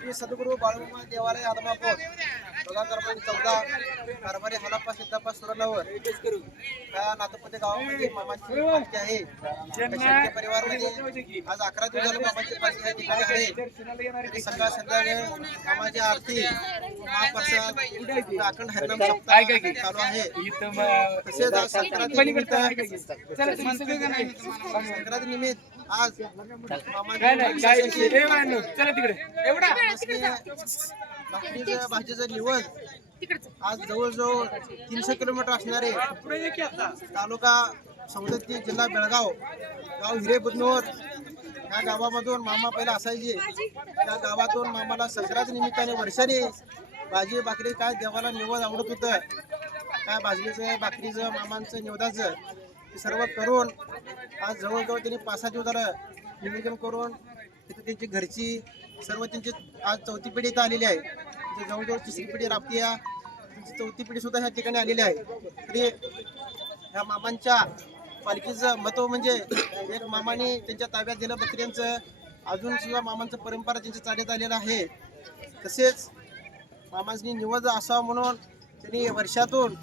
श्री सद्गुरू बाळूमा देवालय आदमापूर. बघा क्रमांक चौदा कारभारी हलाप्पा सिद्धप्पा सुरनावर त्या नातपते गावामध्ये मामाची पालखी आहे शेळके परिवारमध्ये आज अकरा दिवस झाले मामाची पालखी या ठिकाणी आहे सकाळ संध्याकाळी मामाची आरती महाप्रसाद अखंड हरिनाम सप्ताह चालू आहे तसेच आज संक्रांती निमित्त संक्रांती निमित्त आज मामाची भाकरीचं भाजीचं निवड आज जवळजवळ तीनशे किलोमीटर असणारे तालुका सवलती जिल्हा बेळगाव गाव हिरे बुधनूर या गावामधून मामा पहिला असायचे. त्या गावातून मामाला संक्रांत निमित्ताने वर्षाने भाजी भाकरी काय देवाला निवड आवडत होतं काय भाजलीचं भाकरीचं मामांचं निवदाचं सर्व करून आज जवळजवळ त्यांनी पाच सहा दिवस झालं निवेदन करून तिथं त्यांची घरची सर्व त्यांची आज चौथी पिढी इथं आलेली आहे. जवळजवळ तिसरी पिढी राबती या. त्यांची चौथी पिढी सुद्धा ह्या ठिकाणी आलेली आहे. तरी ह्या मामांच्या पालखीचं महत्त्व म्हणजे एक मामाने त्यांच्या ताब्यात दिलं बकऱ्यांचं. अजून सुद्धा मामांचं परंपरा त्यांच्या चालत आलेलं आहे. तसेच मामांनी निवड असावं म्हणून त्यांनी वर्षातून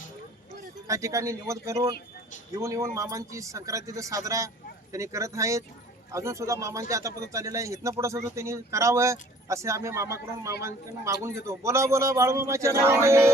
या ठिकाणी निवड करून येऊन येऊन मामांची संक्रांतीचा साजरा त्यांनी करत आहेत. अजून सुद्धा मामांच्या आतापर्यंत चाललेलं आहे. इथनं पुढे सुद्धा त्यांनी करावं असे आम्ही मामाकडून मामांकडून मागून घेतो. बोला बोला बाळमामाच्या नावाने.